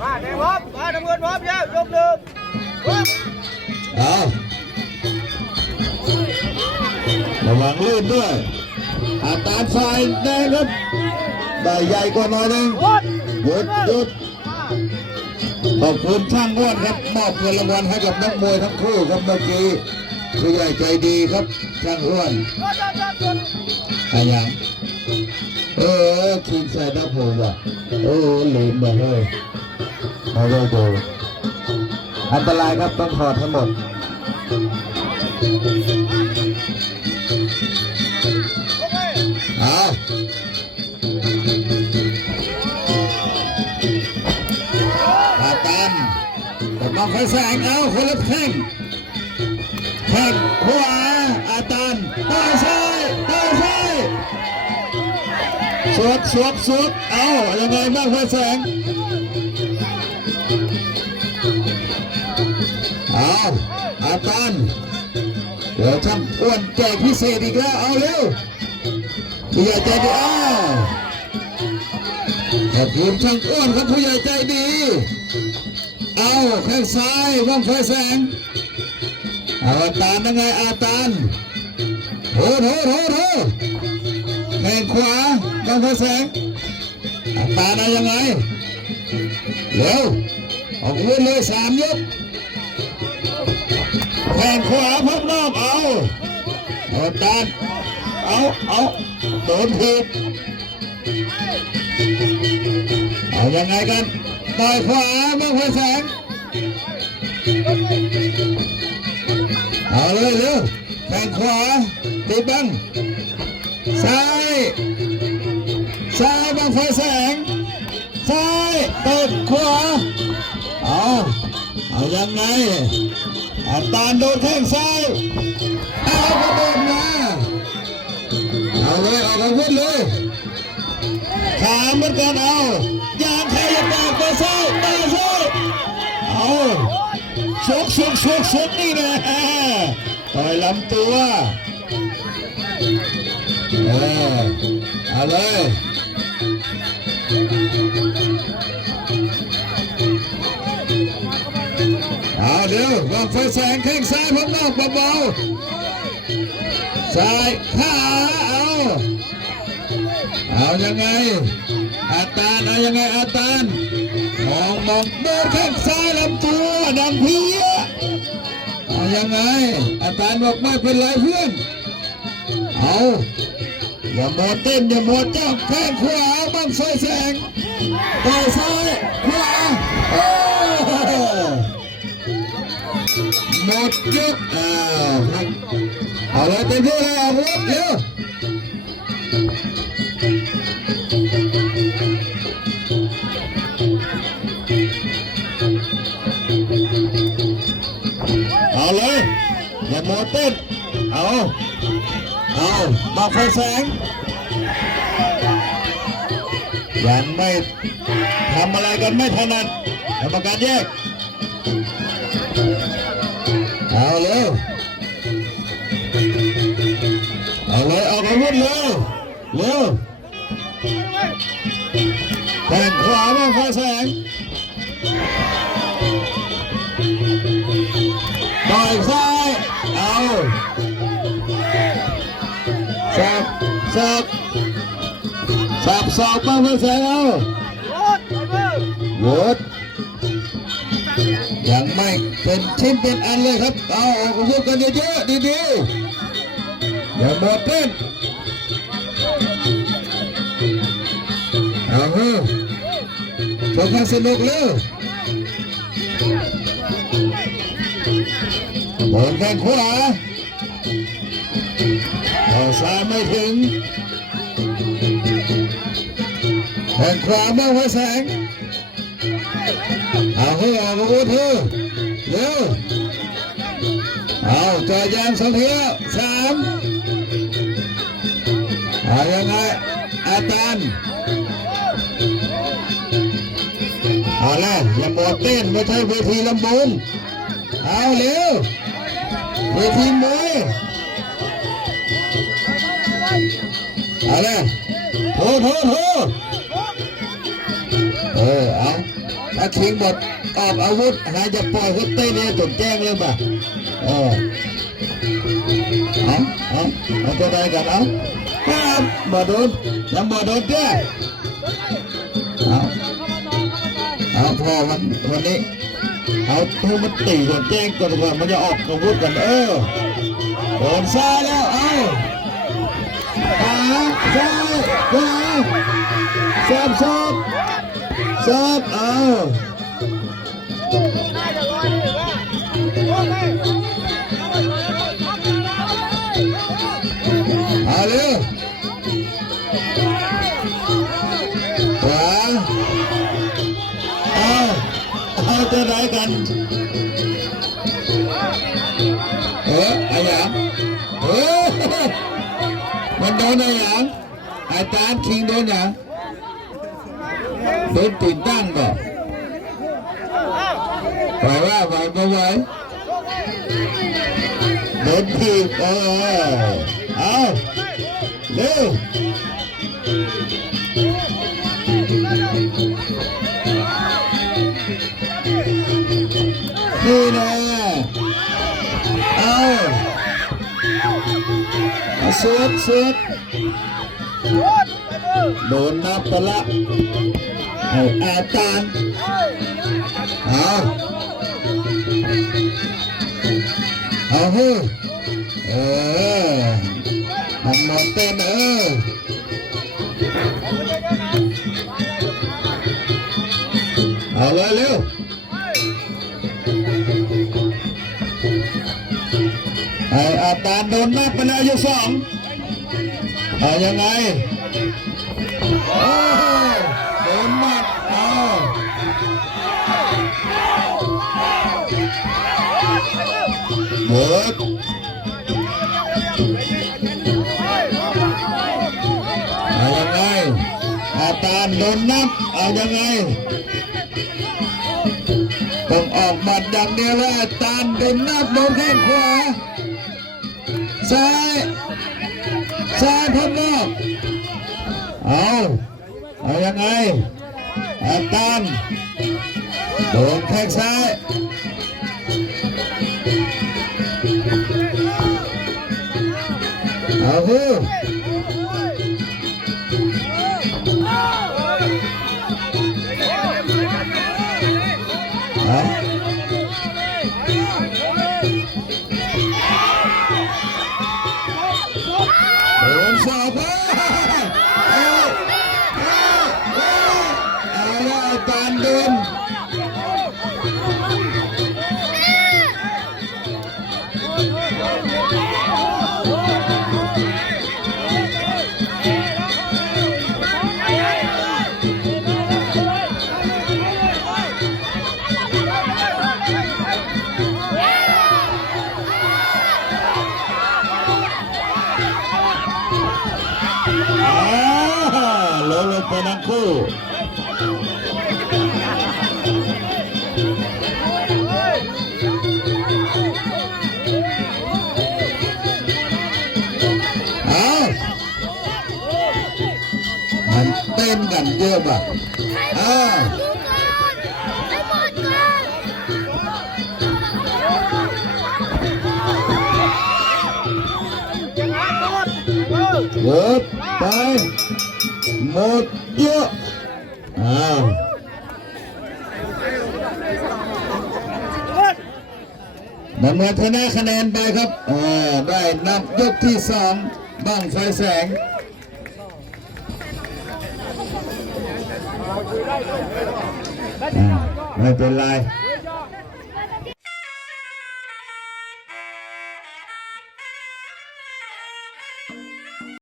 มาแดงพร้อมมาน้ำเงินพร้อมเนี่ยยกหนึ่งเอาระวังลื่นด้วยอาตามฝ่ายแดงครับได้ใหญ่กว่าน้อยนึงหยุดหยุดขอบคุณช่างวอดครับมอบเงินรางวัลให้กับนักมวยทั้งคู่ครับเมื่อกี้ผู้ใหญ่ใจดีครับช่างวอดไรอย่าง เออทีมใส่หน้าผมว่ะโอ้เลืมไปเฮ้ยเอาเลยดูอันตรายครับต้องถอดทั้งหมดเอาอาการแต่ต้องไฟแสงเอาคนละแข้งแข้งขว สวดสวดสวดเอายังไงบ้างไฟแสงเอาอาจารย์เดี๋ยวช่างอ้วนแจกพิเศษอีกแล้ว เอาเร็วผู้ใหญ่ใจดีอ้าวขอบคุณช่างอ้วนครับผู้ใหญ่ใจดี เอาแข้งซ้ายว่องไฟแสงเอาอาตานยังไงอาตานโหโหโหโหแข้งขวา ว่องไฟแสงตานเอายังไงเร็วออกวุ้นเลยสามยกแข้งขวาพับนอกเอาเอาอาตานเอาเอาโดนผิดเอายังไงกันต่อยขวาบ้างไฟแสงเอาเลยเร็วแข้งขวาติดบังซ้าย ซ้ายบ้างไฟแสงซ้ายติดขวาเอาเอายังไงอาตานโดนแข้งซ้ายเอากระโดดมาเอาเลยเอาอาวุธเลยขาเหมือนกันเอายางใครจะแตกตัวซ้ายตาซ้ายเอาชกชกชกชกนี่นะต่อยลำตัวเออเอาเลย เอาเดี๋ยววางไฟแสงแข้งซ้ายพ้นนอกเบาๆซ้ายขาเอาเอายังไงอาตานเอายังไงอาตานมองมองเดินข้งซ้ายลำตัวดังเพี้ยเอายังไงอาตานบอกไม่เป็นไรเพื่อนเอาอย่าหมดเต้นอย่าหมดจ้องแข้งขวาบังไฟแสง ต่อยซ้ายขวาโอ้หมดยกอ้าวครับเอาเลยเต็มที่เลยอาวุธเร็วเอาเลยอย่ามัวเต้นเอาเอามาไฟแสง ยังไม่ทำอะไรกันไม่ถนัดกรรมการแยก เอาเร็วเอาเลยเอาอาวุธเร็วเร็วแข่งขวาบ้างไฟแสงต่อยซ้ายเอาสับสับ สับสอบบ้างไฟแสงเอาหมดไปมือหยุดยังไม่เป็นชิ้นเป็นอันเลยครับ เอาออกอาวุธกันเยอะๆดีๆอย่าหมดเต้นเอาเฮ้ยชมกันสนุกเร็วบอลแข้งขวาเอซ้ายไม่ถึง แข้งขวาบ้างหัวแสงเอาเฮ้ยออกอาวุธเฮ้ยเร็วเอาจ่อยางสองเทียวสามเอายังไงอาจารย์เอาละอย่าหมดเต้นไม่ใช่เวทีลำบุงเอาเร็วเวทีมวยเอาละโถโถโถ เออเอาคิงหมดออกอาวุธหาจะปล่อยเขาเต้นเนี่ยจดแจ้งเลยป่ะเออเอาเอาเอาจะได้กันเอาครับบ่โดนยังบ่โดนเด้อเอาเอาพอวันวันนี้เอาทูมันตีก่อนแจ้งก่อนก่อนมันจะออกอาวุธกันเออโดนซ้ายแล้วเอาขาซ้าย สอบเอาน่าจะลอยเลยว่าโอเคเอาเร็วขวาเอาเอาจะไหนกันเออไอ้หยังเออมันโดนไอ้หยังอาจารย์คิงโดนหยังโดนตื่นตั้งก่อนไหวว่าไหวก็ไหวโดนทีบเออเอาเร็วนี่นะ เอาเอาสุดสุดโอ๊ตไปมือ โดนนับไปละเอาอาจารย์เอาเอาเฮ้เออทำนอนเต้นเออเอาเลยเร็วไอ้อาตารโดนนับไปแล้วยกสองเอายังไง โอ้ยโดนนับเอาเบิร์ดเอายังไงอาตารโดนนับเอายังไงต้องออกหมัดอย่างเดียวแล้วอาจารย์โดนนับโดนแข้งขวาซ้ายซ้ายพันนอก เอาเอายังไงอาจารย์โดนแข้งซ้ายเอาเฮ้โดนสอบ มันเต้นกันเยอะป่ะอ่าไอ้หมดก่อนยังหาโอ๊ตมือเวิร์ดไป หมดเยอะอ้าวโอ๊ตน้ำเงินชนะคะแนนไปครับอ่าได้นับยกที่สองบ้างไฟแสงอ่าไม่เป็นไร